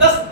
10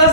10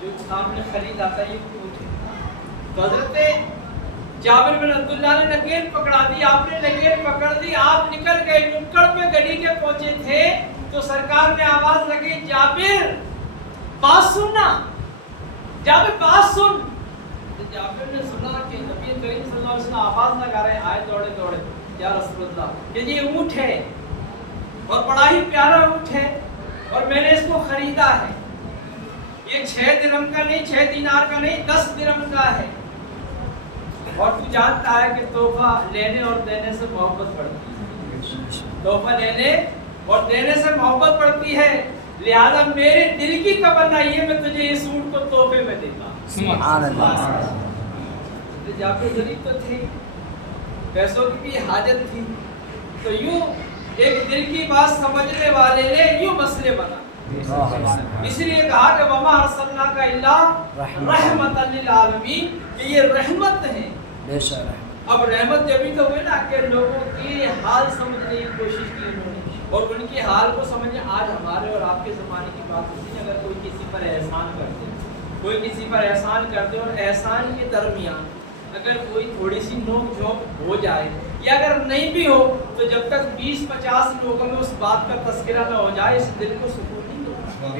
جو سامنے خریدا تھا یہ اونٹ ہے. تو حضرت جابر بن عبداللہ نے نکیل پکڑا دی, آپ نے نکیل پکڑ دی, آپ نکل گئے, نکڑ پہ گڑی کے پہنچے تھے تو سرکار نے آواز لگی, جابر بات سننا, جابر بات سن. تو جابر نے سنا کہ نبی کریم صلی اللہ علیہ وسلم آواز لگا رہے ہیں, آئے دوڑے دوڑے, یا رسول اللہ کہ یہ اونٹ ہے اور بڑا ہی پیارا اونٹ ہے اور میں نے اس کو خریدا ہے, یہ 6 درہم کا نہیں, 6 دینار کا نہیں, 10 درہم کا ہے. اور تو جانتا ہے کہ تحفہ لینے اور دینے سے محبت بڑھتی ہے, تحفہ لینے اور دینے سے محبت بڑھتی ہے, لہذا میرے دل کی تمنا یہ میں تجھے اس اونٹ کو تحفے میں دیتا ہوں. سبحان اللہ. جابر غریب تو تھے, پیسوں کی بھی حاجت تھی, تو یوں ایک دل کی بات سمجھنے والے نے یوں مسئلے بنا, اس لیے کہا کہ وما ارسلناک الا رحمۃ للعالمین, کہ یہ رحمت ہے. اب رحمت جبھی تو ہوئی نا کہ لوگوں کی حال سمجھنے کی کوشش کی انہوں نے, اور ان کی حال کو سمجھیں. آج ہمارے اور آپ کے زمانے کی بات ہوتی ہے, اگر کوئی کسی پر احسان کرتے, کوئی کسی پر احسان کرتے اور احسان کے درمیان اگر کوئی تھوڑی سی نوک جھوک ہو جائے یا اگر نہیں بھی ہو تو جب تک 20-50 لوگوں میں اس بات کا تذکرہ نہ ہو جائے اس دل کو سکون نہیں ملتا.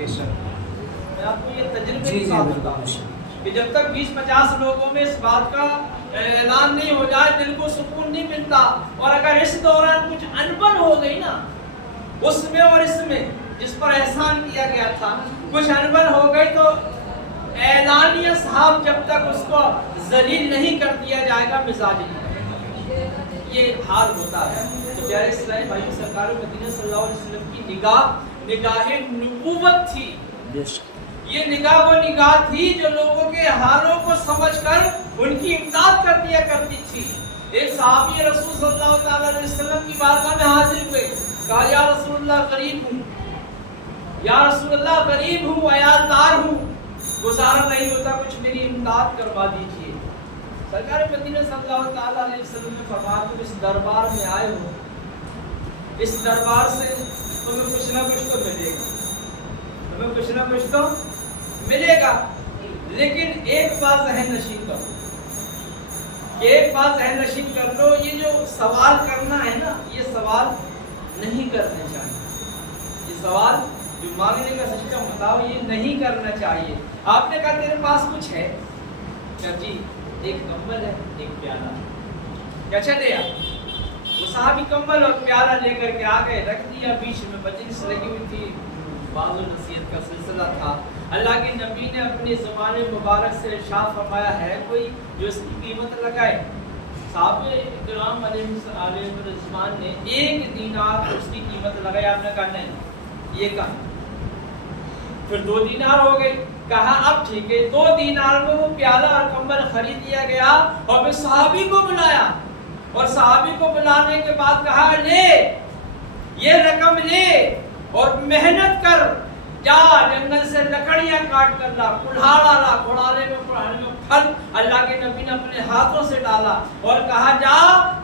میں آپ کو یہ تجربے کی بات بتاؤں کہ جب تک 20-50 لوگوں میں اس بات کا اعلان نہیں ہو جائے دل کو سکون نہیں ملتا. اور اگر اس دوران کچھ انبن ہو گئی نا اس میں اور اس میں جس پر احسان کیا گیا تھا, کچھ انبن ہو گئی تو اعلانیہ صاحب جب تک اس کو ذلیل نہیں کر دیا جائے گا مزاج نہیں, یہ حال ہوتا ہے. تو پیارے اسلامی بھائیو, سرکار مدینہ صلی اللہ علیہ وسلم کی نگاہ نبوت تھی. یہ نگاہ وہ نگاہ تھی جو لوگوں کے حالوں کو سمجھ کر ان کی امداد کر دیا کرتی تھی. ایک صحابی رسول صلی اللہ علیہ وسلم کی بارگاہ میں حاضر ہوئے, کہا یا رسول اللہ غریب ہوں, یا رسول اللہ غریب ہوں, عیالدار ہوں, گزارا نہیں ہوتا, کچھ میری امداد کروا دیجیے. سرکار مدینہ صلی اللہ علیہ وسلم نے فرمایا تم اس دربار میں آئے ہو, اس دربار سے تمہیں کچھ نہ کچھ تو ملے گا, تمہیں کچھ نہ کچھ تو ملے گا, لیکن ایک بات ذہن نشین کرو, ایک بات ذہن نشین کر لو, یہ جو سوال کرنا ہے نا یہ سوال نہیں کرنے چاہیے. یہ سوال جو مانگنے کا سسٹم بتاؤ یہ نہیں کرنا چاہیے. آپ نے کہا تیرے پاس کچھ ہے کیا؟ جی ایک کمبل ہے, ایک پیالہ. کیا چلے آپ؟ وہ صحابی کمبل اور پیالہ لے کر کے آ گئے, رکھ دیا, بیچ میں مجلس لگی ہوئی تھی, بعض النصیحت کا سلسلہ تھا. اللہ کے نبی نے اپنی زبان مبارک سے ارشاد فرمایا ہے کوئی جو اس کی قیمت لگائے. صحابہ کرام علیہ رضوان نے 1 دینار اس کی قیمت لگائی. آپ نے کہا نہیں, یہ کہا. پھر 2 دینار ہو گئی, کہا اب ٹھیک ہے 2 دینار میں وہ پیالہ اور کمبل خرید لیا گیا. اور پھر صحابی کو بلایا, اور صحابی کو بلانے کے بعد کہا لے یہ رقم لے اور محنت کر, جا جنگل سے لکڑیاں کاٹ کر لا, کڑھاڑا لا, کڑھاڑے میں پھل اللہ کے نبی نے اپنے ہاتھوں سے ڈالا اور کہا جا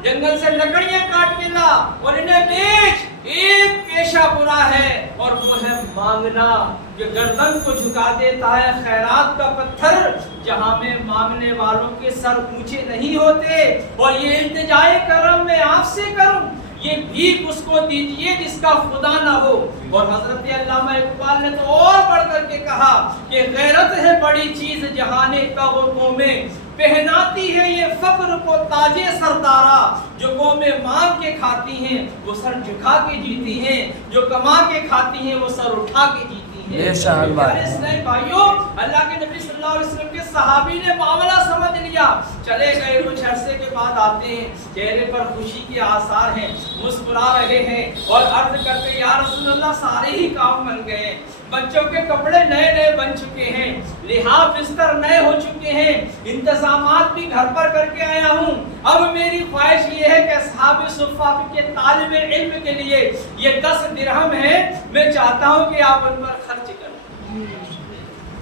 جنگل سے لکڑیاں کاٹ کے لا اور انہیں بیچ. ایک پیشہ برا ہے اور وہ ہے مانگنا, جو گردن کو جھکا دیتا ہے خیرات کا پتھر, جہاں میں مانگنے والوں کے سر اونچے نہیں ہوتے. اور یہ التجائے کرم میں آپ سے کروں, یہ بھیک اس کو دیجئے جس کا خدا نہ ہو. اور حضرت علامہ اقبال نے تو اور بڑھ کر کے کہا کہ غیرت ہے بڑی چیز جہان تغوں میں, پہناتی ہے یہ فقر کو تاج سردارا. جو قومیں مانگ کے کھاتی ہیں وہ سر جھکا کے جیتی ہیں, جو کما کے کھاتی ہیں وہ سر اٹھا کے جیتی ہیں. اسلامی بھائیوں, اللہ کے نبی صلی اللہ علیہ وسلم کے صحابی نے معاملہ سمجھ لیا, چلے گئے. کچھ عرصے کے بعد آتے ہیں, چہرے پر خوشی کے آثار ہیں, مسکرا رہے ہیں اور عرض کرتے یا رسول اللہ سارے ہی کام بن گئے, بچوں کے کپڑے نئے نئے بن چکے ہیں, لحاف بستر نئے ہو چکے ہیں, انتظامات بھی گھر پر کر کے آیا ہوں. اب میری خواہش یہ ہے کہ اصحاب صفہ کے طالب علم کے لیے یہ 10 درہم ہے, میں چاہتا ہوں کہ آپ ان پر خرچ کریں.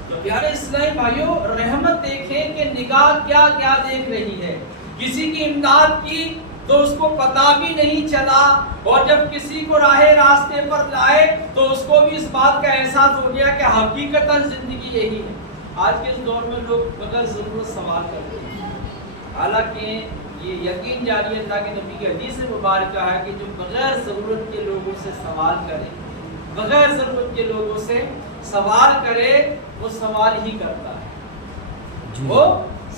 تو پیارے اسلامی بھائیوں, رحمت دیکھیں کہ نگاہ کیا کیا دیکھ رہی ہے. کسی کی امداد کی تو اس کو پتا بھی نہیں چلا, اور جب کسی کو راہ راستے پر لائے تو اس کو بھی اس بات کا احساس ہو گیا کہ حقیقتاً زندگی یہی ہے. آج کے اس دور میں لوگ بغیر ضرورت سوال کرتے ہیں، حالانکہ یہ یقین جاری اللہ کے نبی کی حدیث مبارکہ ہے کہ جو بغیر ضرورت کے لوگوں سے سوال کرے، بغیر ضرورت کے لوگوں سے سوال کرے، وہ سوال ہی کرتا ہے، وہ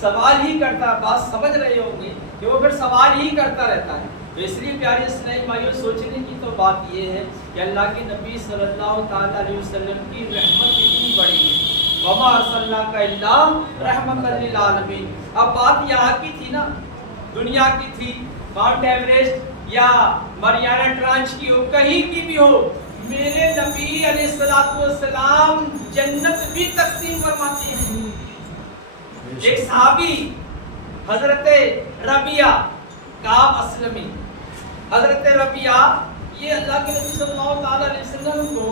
سوال ہی کرتا ہے۔ بات سمجھ رہے ہوں گے کہ وہ پھر سوال ہی کرتا رہتا ہے۔ تو اس لیے پیارے اسلامی بھائیوں، سوچنے کی تو بات یہ ہے کہ اللہ کے نبی صلی اللہ تعالیٰ علیہ وسلم کی رحمت اتنی بڑی ہے، وما ارسلناک الا رحمۃ للعالمین۔ اب بات یہاں کی تھی نا، دنیا کی تھی، ماؤنٹ ایوریسٹ یا مریانا ٹرانچ کی ہو، کہیں کی بھی ہو، میرے نبی علیہ الصلوۃ والسلام جنت بھی تقسیم فرماتے ہیں۔ ایک صحابی حضرت ربیعہ کعب اسلمی، حضرت ربیعہ یہ اللہ کے نبی صلی اللہ تعالیٰ علیہ وسلم کو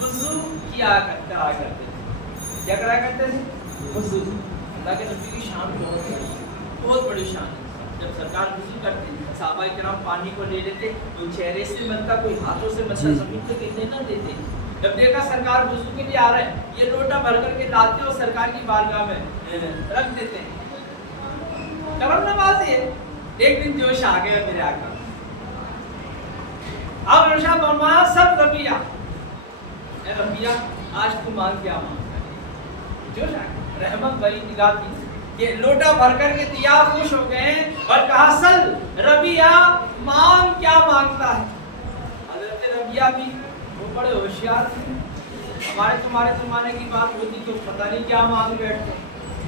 وضو کرا کرتے تھے۔ کیا کرا کرتے تھے؟ وضو۔ اللہ کے نبی کی شان بہت بڑی شان ہے۔ جب سرکار وضو کرتے ہیں، صحابہ کرام پانی کو لے لیتے، کوئی چہرے سے ملتا، کوئی ہاتھوں سے ملتا، زمین پہ گرنے نہ دیتے۔ جب دیکھا سرکار وضو کے لیے آ رہے ہیں، یہ لوٹا بھر کر کے لاتے اور سرکار کی بارگاہ میں رکھ دیتے ہیں۔ کرم نوازی ہے۔ ایک دن جوش آ گیا میرے آقا، اب رشا فرمایا سب ربیعہ، اے ربیعہ آج تو مانگ کیا مانگا ہے؟ جوش آ گیا، رحمت بھری نگاہ تھی کہ لوٹا بھر کر کے دیا، خوش ہو گئے اور کہا سل ربیعہ مانگ کیا مانگتا ہے؟ حضرت ربیعہ بھی وہ بڑے ہوشیار تھے، ہمارے تمہارے زمانے کی بات ہوتی تو پتہ نہیں کیا مانگ بیٹھتے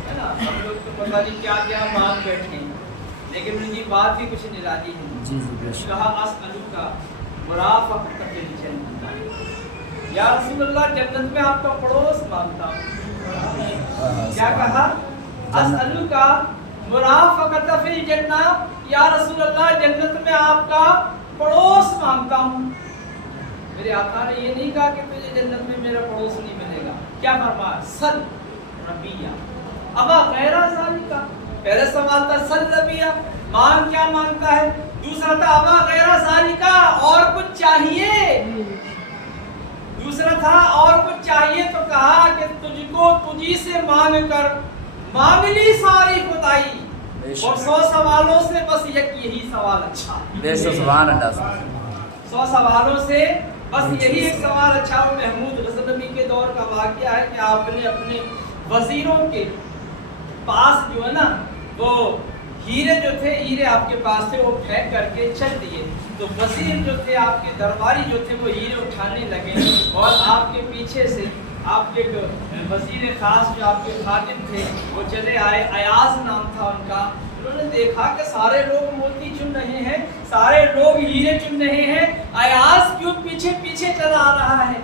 ہے نا، ہم لوگ تو پتہ نہیں کیا کیا مانگ بیٹھے ہیں، لیکن ان کی بات بھی کچھ نرالی ہے۔ کہا اسألک مرافقۃ فی الجنہ، یا رسول اللہ جنت میں آپ کا پڑوس مانگتا ہوں۔ کیا کہا؟ اسألک مرافقۃ فی الجنہ، یا رسول اللہ جنت میں آپ کا پڑوس مانگتا ہوں۔ میرے آقا نے یہ نہیں کہا کہ تجھے جنت میں میرا پڑوس نہیں ملے گا، کیا فرمایا؟ سل ربیعہ ابا غیر ذالک۔ پہلا سوال تھا سل ربیعہ، مانگ کیا مانگتا ہے، دوسرا تھا ابا غیر ذالک اور کچھ چاہیے، دوسرا تھا اور کچھ چاہیے، تو کہا کہ تجھ کو تجھی سے مانگ کر مانگ لی ساری خدائی، اور 100 سوالوں سے بس یہی سوال اچھا، 100 سوالوں سے بس یہی ایک سوال اچھا۔ وہ محمود غزنوی کے دور کا واقعہ ہے کہ آپ نے اپنے وزیروں کے پاس جو ہے نا وہ ہیرے جو تھے، ہیرے آپ کے پاس تھے، وہ پھینک کر کے چل دیے، تو وزیر جو تھے آپ کے درباری جو تھے وہ ہیرے اٹھانے لگے، اور آپ کے پیچھے سے آپ کے جو وزیر خاص جو آپ کے خادم تھے وہ چلے آئے، ایاز نام تھا ان کا۔ انہوں نے دیکھا کہ سارے لوگ موتی چن رہے ہیں، سارے لوگ ہیرے چن رہے ہیں، ایاز کیوں پیچھے پیچھے چلا آ رہا ہے؟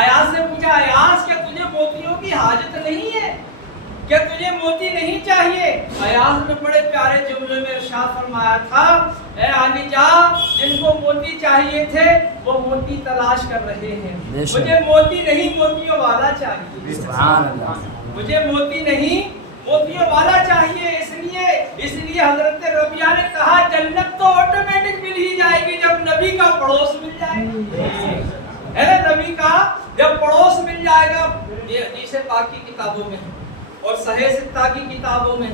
ایاز نے پوچھا ایاز کیا تجھے موتیوں کی حاجت نہیں ہے، کیا تجھے موتی نہیں چاہیے؟ ایاز نے بڑے پیارے جملے میں ارشاد فرمایا تھا، اے علی جان جن کو موتی چاہیے تھے وہ موتی تلاش کر رہے ہیں، مجھے موتی نہیں موتیوں والا چاہیے، مجھے موتی نہیں موتیوں والا چاہیے۔ اس لیے حضرت ربیعہ نے کہا جنت تو آٹومیٹک مل ہی جائے گی جب نبی کا پڑوس مل جائے گا، ہے نا، نبی کا جب پڑوس مل جائے گا۔ یہ حدیث پاک کی کتابوں میں اور صحیح ستہ کی کتابوں میں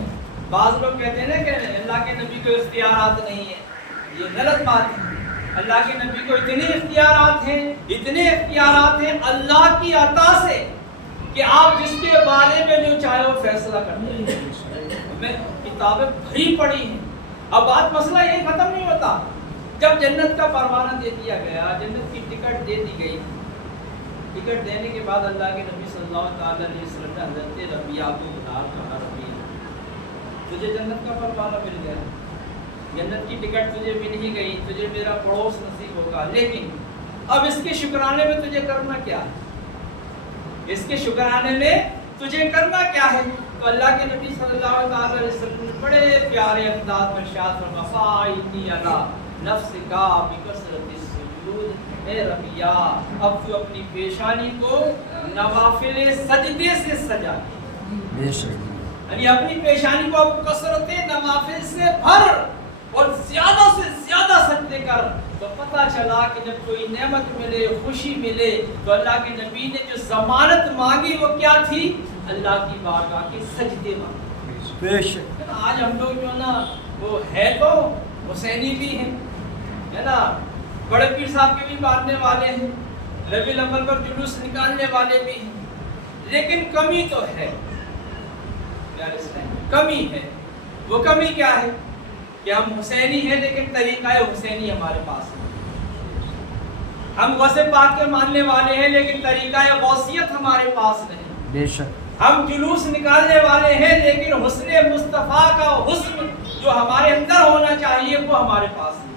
بعض لوگ کہتے ہیں نا کہ اللہ کے نبی کو اختیارات نہیں ہیں، یہ غلط بات ہے۔ اللہ کے نبی کو اتنے اختیارات ہیں اللہ کی عطا سے کہ آپ جس کے بارے میں جو چاہے وہ فیصلہ کرتے ہیں۔ میں کتابیں بھری پڑھی ہیں، اب بات مسئلہ یہی ختم نہیں ہوتا۔ جب جنت کا پروانہ دے دیا گیا، جنت کی ٹکٹ دے دی گئی، ٹکٹ دینے کے بعد اللہ کے نبی صلی اللہ تعالی علیہ وسلم نے حضرت ربیعہ کو بتا کہا ربیعہ تجھے جنت کا پروانہ مل گیا، جنت کی ٹکٹ تجھے مل ہی گئی، تجھے میرا پڑوس نصیب ہوگا، لیکن اب اس کے شکرانے میں تجھے کرنا کیا ہے، اس کے شکرانے میں تجھے کرنا کیا ہے؟ تو اللہ کے نبی صلی اللہ علیہ وسلم نے بڑے پیارے انداز میں ارشاد فرمایا فاعینی علی نفسک بکثرۃ السجود، اے ربیعہ اب تو اپنی پیشانی کو نوافل سجدے سے سجا، یعنی اپنی پیشانی کو اب کثرت نوافل سے بھر اور زیادہ سے زیادہ سجدے کر۔ تو پتہ چلا کہ جب کوئی نعمت ملے، خوشی ملے، تو اللہ کے نبی نے جو ضمانت مانگی وہ کیا تھی؟ اللہ کی بارگاہ کے سجدے مانگتے بے شک ہیں۔ آج ہم لوگ جو ہے نا وہ ہے تو حسینی بھی ہیں، ہے نا، بڑے پیر صاحب کے بھی ماننے والے ہیں، ربیع الاول پر جلوس نکالنے والے بھی ہیں، لیکن کمی تو ہے یار، اس میں کمی ہے۔ وہ کمی کیا ہے کہ ہم حسینی ہیں لیکن طریقہ حسینی ہمارے پاس ہے۔ ہم غوث پاک کے ماننے والے ہیں لیکن طریقہ غوثیت ہمارے پاس نہیں۔ بے شک ہم جلوس نکالنے والے ہیں لیکن حسن مصطفیٰ کا حسن جو ہمارے اندر ہونا چاہیے وہ ہمارے پاس نہیں۔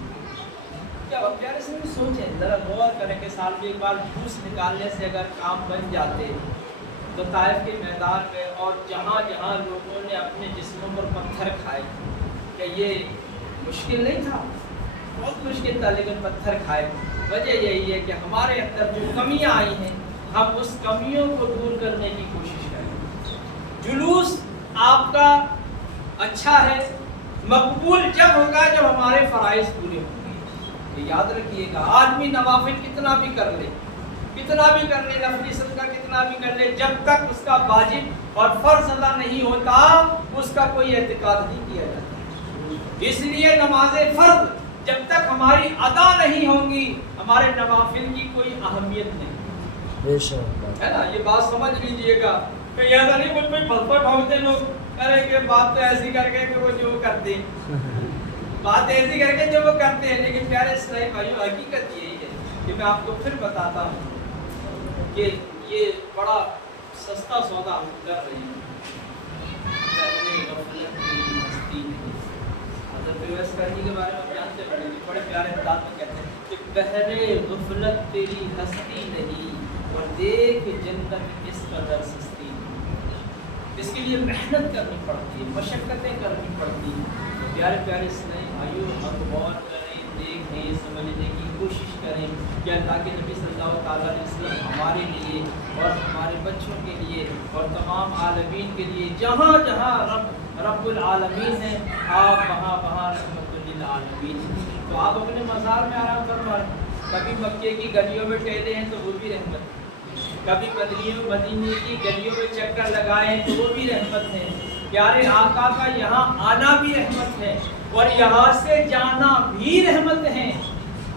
کیا پیارے سے بھی سوچیں، ذرا غور کریں کہ سال میں ایک بار جلوس نکالنے سے اگر کام بن جاتے تو طائف کے میدان میں اور جہاں جہاں لوگوں نے اپنے جسموں پر پتھر کھائے، کہ یہ مشکل نہیں تھا، بہت مشکل تھا لیکن پتھر کھائے۔ وجہ یہی ہے کہ ہمارے اندر جو کمیاں آئی ہیں ہم اس کمیوں کو دور کرنے کی کوشش کریں۔ جلوس آپ کا اچھا ہے، مقبول جب ہوگا جب ہمارے فرائض پورے ہوں گے۔ یہ یاد رکھیے گا، آدمی نوافل کتنا بھی کر لے، کتنا بھی کر لے، نفلی صدقہ کتنا بھی کر لے، جب تک اس کا واجب اور فرض ادا نہیں ہوتا اس کا کوئی اعتقاد نہیں کیا جاتا۔ اس لیے نماز فرض جب تک ہماری ادا نہیں ہوں گی ہمارے نوافل کی کوئی اہمیت نہیں بے شک ہے نا۔ یہ بات سمجھ لیجئے گا کہ ایسا نہیں کچھ کوئی پھل بھاگتے لوگ کریں کہ بات تو ایسی کر کے کہ وہ جو کرتے ہیں، بات ایسی کر کے جو وہ کرتے ہیں، لیکن پیارے اسلامی بھائیوں حقیقت یہی ہے کہ میں آپ کو پھر بتاتا ہوں کہ یہ بڑا سستا سودا ہم کر رہے ہیں۔ حضرت کرنی کے بارے میں جانتے ہیں، بڑے پیارے انداز میں کہتے ہیں کہ بہرے غفلت تیری ہستی نہیں اور دیکھ جنت اس قدر سستی نہیں۔ اس کے لیے محنت کرنی پڑتی ہے، مشقتیں کرنی پڑتی ہیں۔ پیارے پیارے اسلامی بھائیوں، ہم غور کریں، دیکھیں، سمجھنے کی کوشش کریں کہ اللہ کے نبی صلی اللہ تعالیٰ علیہ وسلم ہمارے لیے اور ہمارے بچوں کے لیے اور تمام عالمین کے لیے جہاں جہاں رب العالمین ہیں، آپ وہاں وہاں رحمت للعالمین۔ تو آپ اپنے مزار میں آرام فرمائیں، کبھی مکے کی گلیوں میں ٹہلے ہیں تو وہ بھی رحمت، کبھی مدینے کی گلیوں میں چکر لگائیں تو وہ بھی رحمت ہے۔ پیارے آقا کا یہاں آنا بھی رحمت ہے اور یہاں سے جانا بھی رحمت ہے۔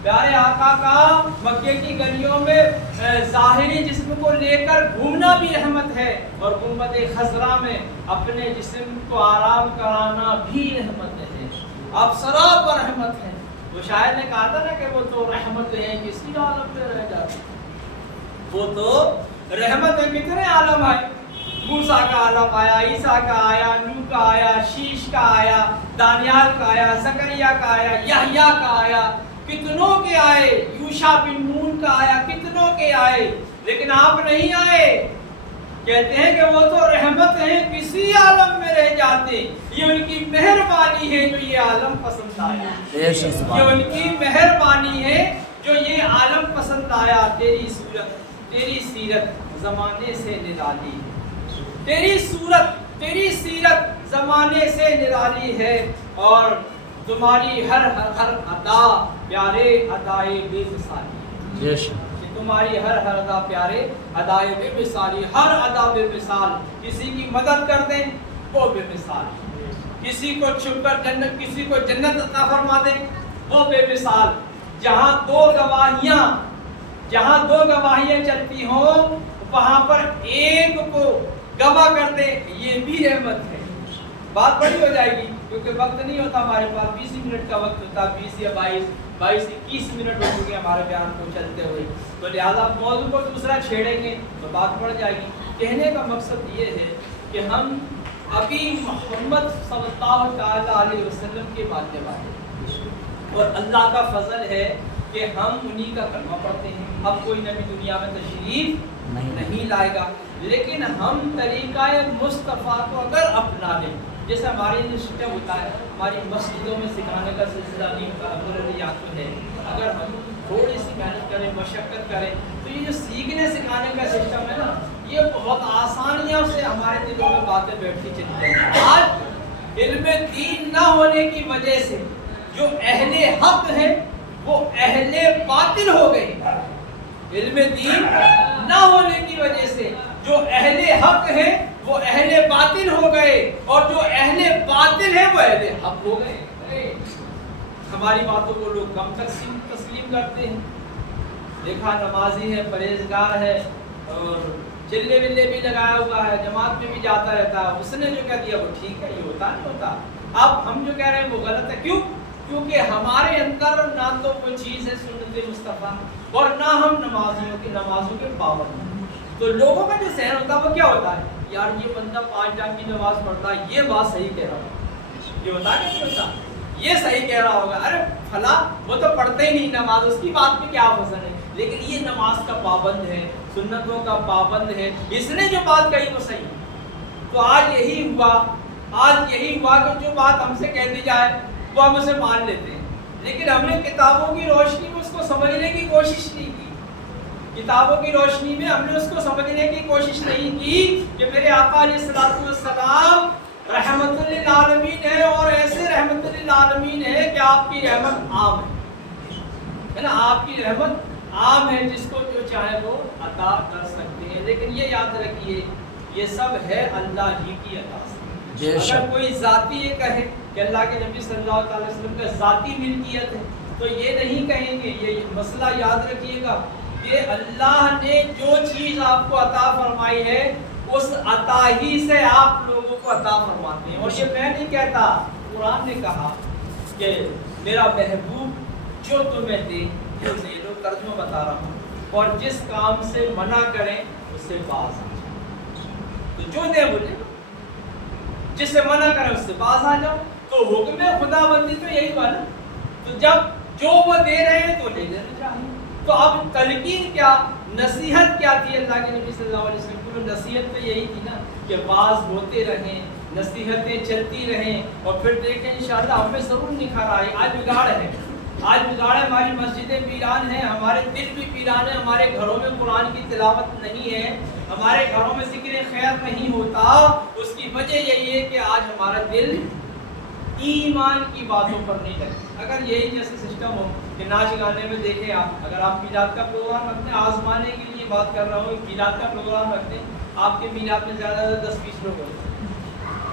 پیارے آقا کا مکے کی گلیوں میں ظاہری جسم کو لے کر گھومنا بھی رحمت ہے اور گنبد خضرا میں اپنے جسم کو آرام کرانا بھی رحمت ہے۔ اب سراب رحمت ہے۔ وہ شاعر نے کہا تھا نا کہ وہ تو رحمت ہے کسی عالم میں رہ جاتی، وہ تو رحمت ہے کتنے عالم آئے، موسیٰ کا عالم آیا، عیسیٰ کا آیا، نوح کا آیا، شیش کا آیا، دانیال کا آیا، زکریا کا آیا، یحییٰ کا آیا، کتنوں کے آئے، یوشع بن نون کا آیا، کتنوں کے آئے، لیکن آپ نہیں آئے۔ کہتے ہیں کہ وہ تو رحمت ہیں کسی عالم میں رہ جاتے، یہ ان کی مہربانی ہے جو یہ عالم پسند آیا، یہ ان کی مہربانی ہے جو یہ عالم پسند آیا۔ تیری صورت تیری سیرت زمانے سے نرالی، تیری صورت تیری سیرت زمانے سے نرالی ہے اور تمہاری ہر ادا پیارے ادائے بے مثالی، تمہاری ہر ادا پیارے ادائے بے مثالی، ہر ادا بے مثال۔ کسی کی مدد کر دیں وہ بے مثال، کسی کو چھپ کر جنت، کسی کو جنت عطا فرما دیں وہ بے مثال۔ جہاں دو گواہیاں چلتی ہوں وہاں پر ایک کو گواہ کر دیں، یہ بھی رحمت ہے۔ بات بڑی ہو جائے گی کیونکہ وقت نہیں ہوتا ہمارے پاس، 20 منٹ کا وقت ہوتا، 20 یا 22-21 منٹ ہو چکے ہمارے بیان کو چلتے ہوئے، تو لہٰذا موضوع کو دوسرا چھیڑیں گے تو بات بڑھ جائے گی۔ کہنے کا مقصد یہ ہے کہ ہم ابھی محمد صلی اللہ تعالیٰ علیہ وسلم کے ماننے والے اور اللہ کا فضل ہے کہ ہم انہی کا کلمہ پڑھتے ہیں۔ اب کوئی نبی دنیا میں تشریف نہیں لائے گا، لیکن ہم طریقہ مصطفیٰ کو اگر اپنا لیں، جیسے ہمارے جو سسٹم ہوتا ہے ہماری مسجدوں میں سکھانے کا سلسلہ نہیں ہوتا، ضروریات ہے، اگر ہم تھوڑی سی محنت کریں، مشقت کریں تو یہ جو سیکھنے سکھانے کا سسٹم ہے نا، یہ بہت آسانیوں سے ہمارے دلوں میں باتیں بیٹھتی چلی ہیں۔ آج علم دین نہ ہونے کی وجہ سے جو اہل حق ہیں وہ اہل باطل ہو گئے، علم دین نہ ہونے کی وجہ سے جو اہل حق ہیں وہ اہل باطل ہو گئے اور جو اہل باطل ہے وہ اہل حق ہو گئے. ہماری باتوں کو لوگ کم تسلیم کرتے ہیں. دیکھا نمازی ہے, پرہیزگار ہے اور چلے ولے بھی لگایا ہوا ہے, جماعت میں بھی جاتا رہتا ہے, اس نے جو کہہ دیا وہ ٹھیک ہے, یہ ہوتا نہیں ہوتا. اب ہم جو کہہ رہے ہیں وہ غلط ہے. کیوں؟ کیونکہ ہمارے اندر نہ تو کوئی چیز ہے سنت مصطفیٰ اور نہ ہم نمازوں کے پابند ہیں. تو لوگوں کا جو ذہن ہوتا ہے وہ کیا ہوتا ہے, یار یہ بندہ 5 ٹائم کی نماز پڑھتا ہے, یہ بات صحیح کہہ رہا ہوگا, یہ ہوتا نہیں ہوتا, یہ صحیح کہہ رہا ہوگا. ارے فلاں وہ تو پڑھتے ہی نہیں نماز, اس کی بات میں کیا پسند ہے, لیکن یہ نماز کا پابند ہے, سنتوں کا پابند ہے, اس نے جو بات کہی وہ صحیح. تو آج یہی ہوا کہ جو بات ہم سے کہہ دی جائے وہ ہم اسے مان لیتے ہیں, لیکن ہم نے کتابوں کی روشنی میں اس کو سمجھنے کی کوشش نہیں کی. کتابوں کی روشنی میں ہم نے اس کو سمجھنے کی کوشش نہیں کی کہ میرے آقا علیہ الصلوۃ والسلام رحمت للعالمین ہے, اور ایسے رحمت للعالمین ہے کہ آپ کی رحمت عام ہے نا, آپ کی رحمت عام ہے, جس کو جو چاہے وہ عطا کر سکتے ہیں. لیکن یہ یاد رکھیے یہ سب ہے اللہ ہی کی عطا سے. اگر کوئی ذاتی یہ کہے کہ اللہ کے نبی صلی اللہ علیہ وسلم کا ذاتی ملکیت ہے تو یہ نہیں کہیں گے. یہ مسئلہ یاد رکھیے گا کہ اللہ نے جو چیز آپ کو عطا فرمائی ہے اس عطا ہی سے آپ لوگوں کو عطا فرماتے ہیں. اور یہ میں نہیں کہتا, قرآن نے کہا کہ میرا محبوب جو تمہیں دے جو دے دو, ترجمہ بتا رہا ہوں, اور جس کام سے منع کریں اس سے باز آ جاؤ. تو جو دے وہ دے, جس سے منع کریں اس سے باز آ جاؤ. تو حکم خدا بندی تو یہی ہوا نا. تو جب جو وہ دے رہے ہیں تو لے لینا چاہیے. تو اب تلقین کیا, نصیحت کیا تھی اللہ کے نبی صلی اللہ علیہ وسلم کی؟ نصیحت تو یہی تھی نا کہ باز ہوتے رہیں, نصیحتیں چلتی رہیں, اور پھر دیکھیں انشاءاللہ ہمیں ضرور نکھار آئے. آج بگاڑ ہے, ہماری مسجدیں ویران ہیں, ہمارے دل بھی ویران ہیں, ہمارے گھروں میں قرآن کی تلاوت نہیں ہے, ہمارے گھروں میں ذکر خیر نہیں ہوتا. اس کی وجہ یہی ہے کہ آج ہمارا دل ایمان کی باتوں پر نہیں لگتا. اگر یہی جیسے سسٹم ہو کہ ناچ گانے میں دیکھیں آپ, اگر آپ میلاد کا پروگرام رکھتے ہیں, آزمانے کے لیے بات کر رہا ہوں, میلاد کا پروگرام رکھتے ہیں, آپ کے میلاد میں زیادہ سے 10-20 لوگ ہوتے ہیں,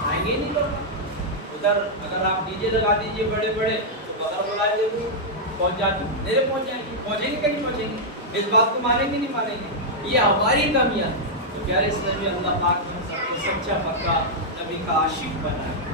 آئیں گے نہیں لوگ. ادھر اگر آپ ڈی جے لگا دیجیے بڑے بڑے تو بغیر بلائے ضرور پہنچ جائیں گے, پہنچیں گے کہ نہیں پہنچیں گے, اس بات کو مانیں گے نہیں مانیں گے. یہ ہماری کمیاں. تو پیارے اسلامی اللہ پاک ہم سب کو سچا پکا نبی کا عاشق بنائے.